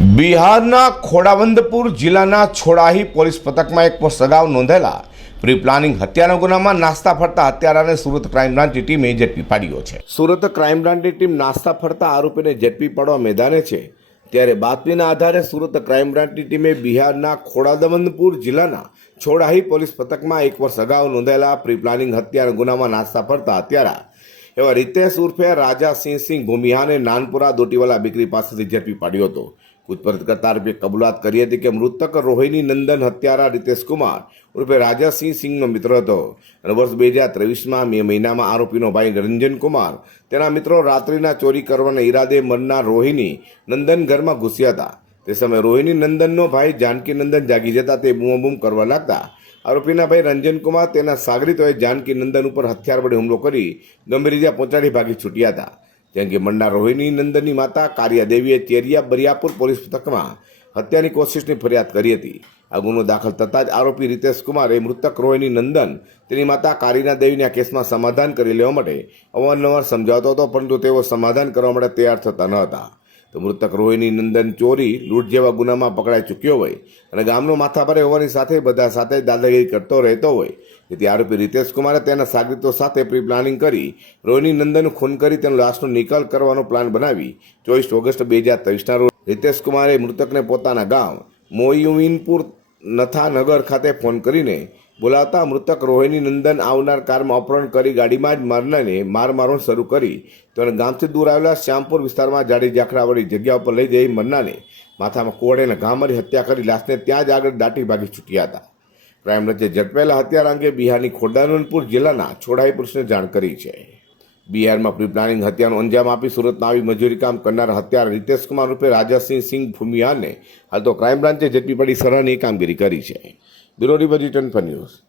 બિહારના ખોડાવંદપુર જિલ્લાના છોડાહી પોલીસ પથકમાં એક વર્ષ અગાઉ નોંધાયેલા પ્રી પ્લાનિંગ હત્યાના ગુનામાં નાસ્તા ફરતા હત્યારાને સુરત ક્રાઇમ બ્રાન્ચની ટીમે ઝડપી પાડ્યો છે. સુરત ક્રાઇમ બ્રાન્ચની ટીમ નાસ્તા ફરતા આરોપીને ઝડપી પાડવા મેદાને છે. ત્યારે બાતમીના આધારે સુરત ક્રાઇમ બ્રાન્ચની ટીમે બિહારના ખોડાદવંદપુર જિલ્લાના છોડાહી પોલીસ પથકમાં એક વર્ષ અગાઉ નોંધાયેલા પ્રી પ્લાનિંગ હત્યાના ગુનામાં નાસ્તા ફરતા હત્યારા એવા રિતેશ ઉર્ફે રાજા સિંહ સિંહ ભૂમિહાને નાનપુરા દોટીવાલા બીકરી પાસેથી ઝડપી પાડ્યો હતો. પૂછપરછ કરતા આરોપીએ કબૂલાત કરી હતી કે મૃતક રોહિણી નંદન હત્યારા રીતેશ કુમાર ઉર્ફે રાજાસિંહ સિંહનો મિત્ર હતો. અને વર્ષ બે હજાર ત્રેવીસમાં મે મહિનામાં આરોપીનો ભાઈ રંજન કુમાર તેના મિત્રો રાત્રિના ચોરી કરવાના ઈરાદે મરનાર રોહિણી નંદન ઘરમાં ઘૂસ્યા હતા. તે સમયે રોહિણી નંદનનો ભાઈ જાનકી નંદન જાગી જતા તે બૂમ કરવા લાગતા આરોપીના ભાઈ રંજનકુમાર તેના સાગરીતોએ જાનકી નંદન ઉપર હથિયાર વડે હુમલો કરી ગંભીર ઇજા પહોંચાડી ભાગી છૂટ્યા હતા. જેમ કે મંડા રોહિણી નંદનની માતા કાર્યાદેવીએ ચેરિયા બરિયાપુર પોલીસ મથકમાં હત્યાની કોશિશની ફરિયાદ કરી હતી. આ ગુનો દાખલ થતાં જ આરોપી રીતેશ કુમારે મૃતક રોહિણી નંદન તેની માતા કારીના દેવીને આ કેસમાં સમાધાન કરી લેવા માટે અવારનવાર સમજાવતો હતો, પરંતુ તેઓ સમાધાન કરવા માટે તૈયાર થતા ન હતા. તો મૃતક રોહિણી નંદન ચોરી લૂંટ જેવા ગુનામાં પકડાઈ ચૂક્યો હોય અને ગામનો માથાભારે હોવાની સાથે બધા સાથે દાદાગીરી કરતો રહેતો હોય. તેથી આરોપી રિતેશ કુમારે તેના સાગરીતો સાથે પ્રી પ્લાનિંગ કરી રોહિણી નંદનનું ખૂન કરી તેનો લાશનો નિકાલ કરવાનો પ્લાન બનાવી ચોવીસ ઓગસ્ટ બે હજાર ત્રેવીસના રોજ રિતેશ કુમારે મૃતકને પોતાના ગામ મોયુવિનપુર નથાનગર ખાતે ફોન કરીને બોલાવતા મૃતક રોહિણી નંદન આવનાર કારમાં અપહરણ કરી ગાડીમાં જ મારનારને માર મારવાનું શરૂ કરી. તેને ગામથી દૂર આવેલા શ્યામપુર વિસ્તારમાં જાડી જાખરાવાળી જગ્યા ઉપર લઈ જઈ મરનારને માથામાં કોડેને ઘા મારી હત્યા કરી લાશને ત્યાં જ આગળ દાટી ભાગી છૂટ્યા હતા. ક્રાઇમ બ્રાન્ચે ઝડપેલા હત્યારા અંગે બિહારની ખોડાનંદપુર જિલ્લાના છોડાઈ પોલીસને જાણ કરી છે. બિહારમાં પ્રી પ્લાનિંગ હત્યાનો અંજામ આપી સુરતમાં આવી મજૂરી કામ કરનાર હત્યાર રીતેશ કુમાર રૂપે રાજાસિંહ સિંહ ભૂમિયાને હાલ તો ક્રાઇમ બ્રાન્ચે ઝડપી પડી સરાહનીય કામગીરી કરી છે. Bureau report return for news